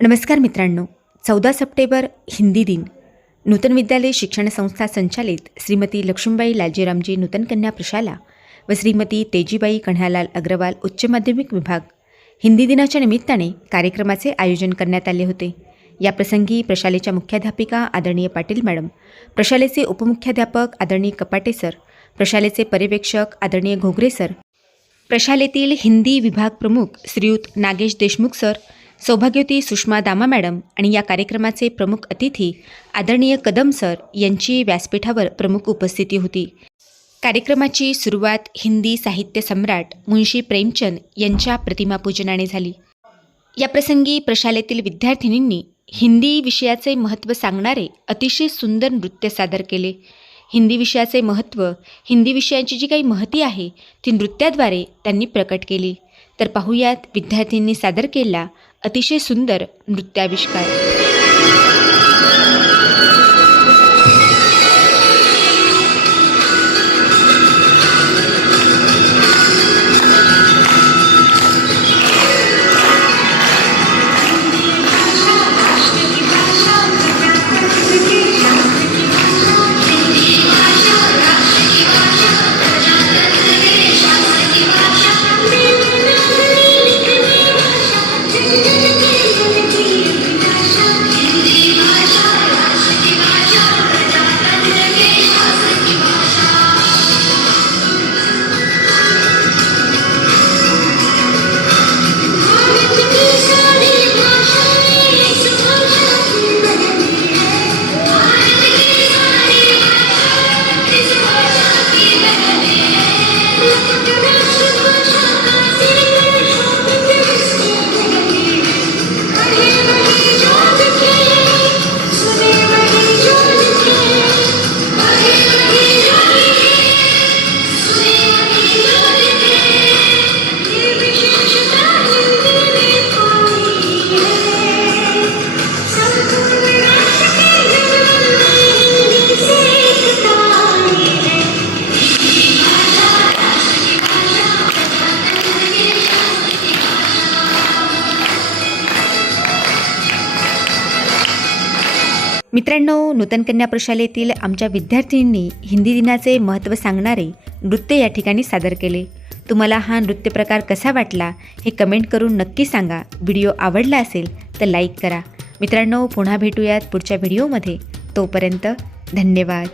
नमस्कार मित्रांनो. चौदा सप्टेंबर हिंदी दिन. नूतन विद्यालय शिक्षण संस्था संचालित श्रीमती लक्ष्मीबाई लालजीरामजी नूतन कन्या प्रशाला व श्रीमती तेजीबाई कन्हालाल अग्रवाल उच्च माध्यमिक विभाग हिंदी दिनाच्या निमित्ताने कार्यक्रमाचे आयोजन करण्यात आले होते. या प्रसंगी प्रशालेच्या मुख्याध्यापिका आदरणीय पाटील मॅडम प्रशालेचे उपमुख्याध्यापक आदरणीय कपाटे सर प्रशालेचे पर्यवेक्षक आदरणीय घोगरे सर प्रशालेतील हिंदी विभाग प्रमुख श्रीयुत नागेश देशमुख सर सौभाग्यवती सुषमा दामा मॅडम आणि या कार्यक्रमाचे प्रमुख अतिथी आदरणीय कदम सर यांची व्यासपीठावर प्रमुख उपस्थिती होती. कार्यक्रमाची सुरुवात हिंदी साहित्य सम्राट मुंशी प्रेमचंद यांच्या प्रतिमापूजनाने झाली. या प्रसंगी प्रशालेतील विद्यार्थिनींनी हिंदी विषयाचे महत्त्व सांगणारे अतिशय सुंदर नृत्य सादर केले. हिंदी विषयाचे महत्त्व हिंदी विषयांची जी काही महती आहे ती नृत्याद्वारे त्यांनी प्रकट केली. तर पाहूयात विद्यार्थ्यांनी सादर केला अतिशय सुंदर नृत्याविष्कार. मित्रांनो नूतन कन्या प्रशालेतील आमच्या विद्यार्थिनींनी हिंदी दिनाचे महत्त्व सांगणारे नृत्य या ठिकाणी सादर केले. तुम्हाला हा नृत्य प्रकार कसा वाटला हे कमेंट करून नक्की सांगा. व्हिडिओ आवडला असेल तर लाईक करा. मित्रांनो पुन्हा भेटूयात पुढच्या व्हिडिओमध्ये. तोपर्यंत धन्यवाद.